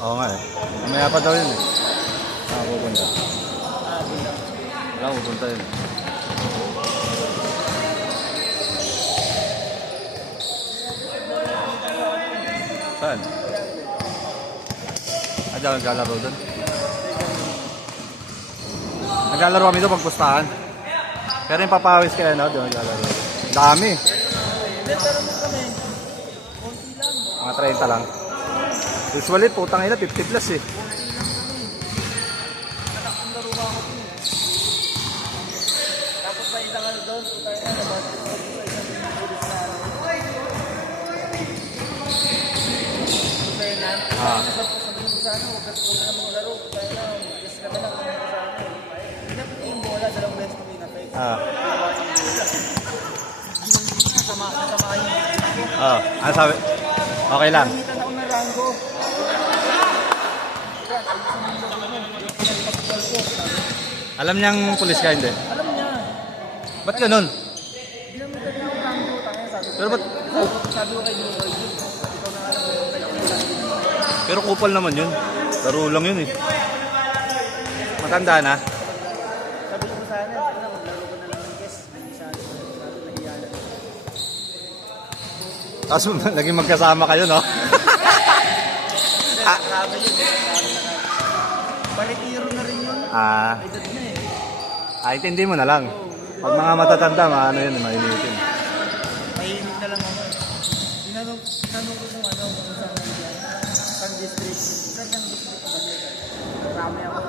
Oo nga eh. Mamaya pa daw yun eh. Saan pupunta? Wala pupunta yun. Saan? Diyan naglalaro doon. Naglalaro kami doon pagpustahan. Pero yung papawis kaya na doon naglalaro. Dami. Mga 30 lang. Usually, putang ina, 50 plus eh. Tapos sa isang ano doon, putang ina, Ah. sabi mo sa ano, huwag na maglaro, putang ina, yes ka na lang, kung sa ano. Pinapit yung bola, dalawang beses ko pinapit. Ah. Samahin. Oh, ano sabi? Okay lang. Nakita na ako ng Rango. Alam niyang pulis ka, hindi? Alam niya. Ba't ganun? Ginamitan niya ako Rango. Sabi ko, Pero ba't... sabi ko kay Duroy, ikaw na alam mo. Pero kupal naman yun. Laro lang yun eh. Matanda na. Sabi ko sana, maglaro ko na lang ng guest. Sabi nahiya na. Tapos naging magkasama kayo, no? Grabe yun. Paritiro na rin yun. Ah, Edad na eh. intindi mo na lang. Pag mga matatanda, ano yun, mainitin. Mahinig na lang ako. Tinanong ko kung ano, kung saan nandiyan. Pang district. Saan yung district ba nila? Marami ako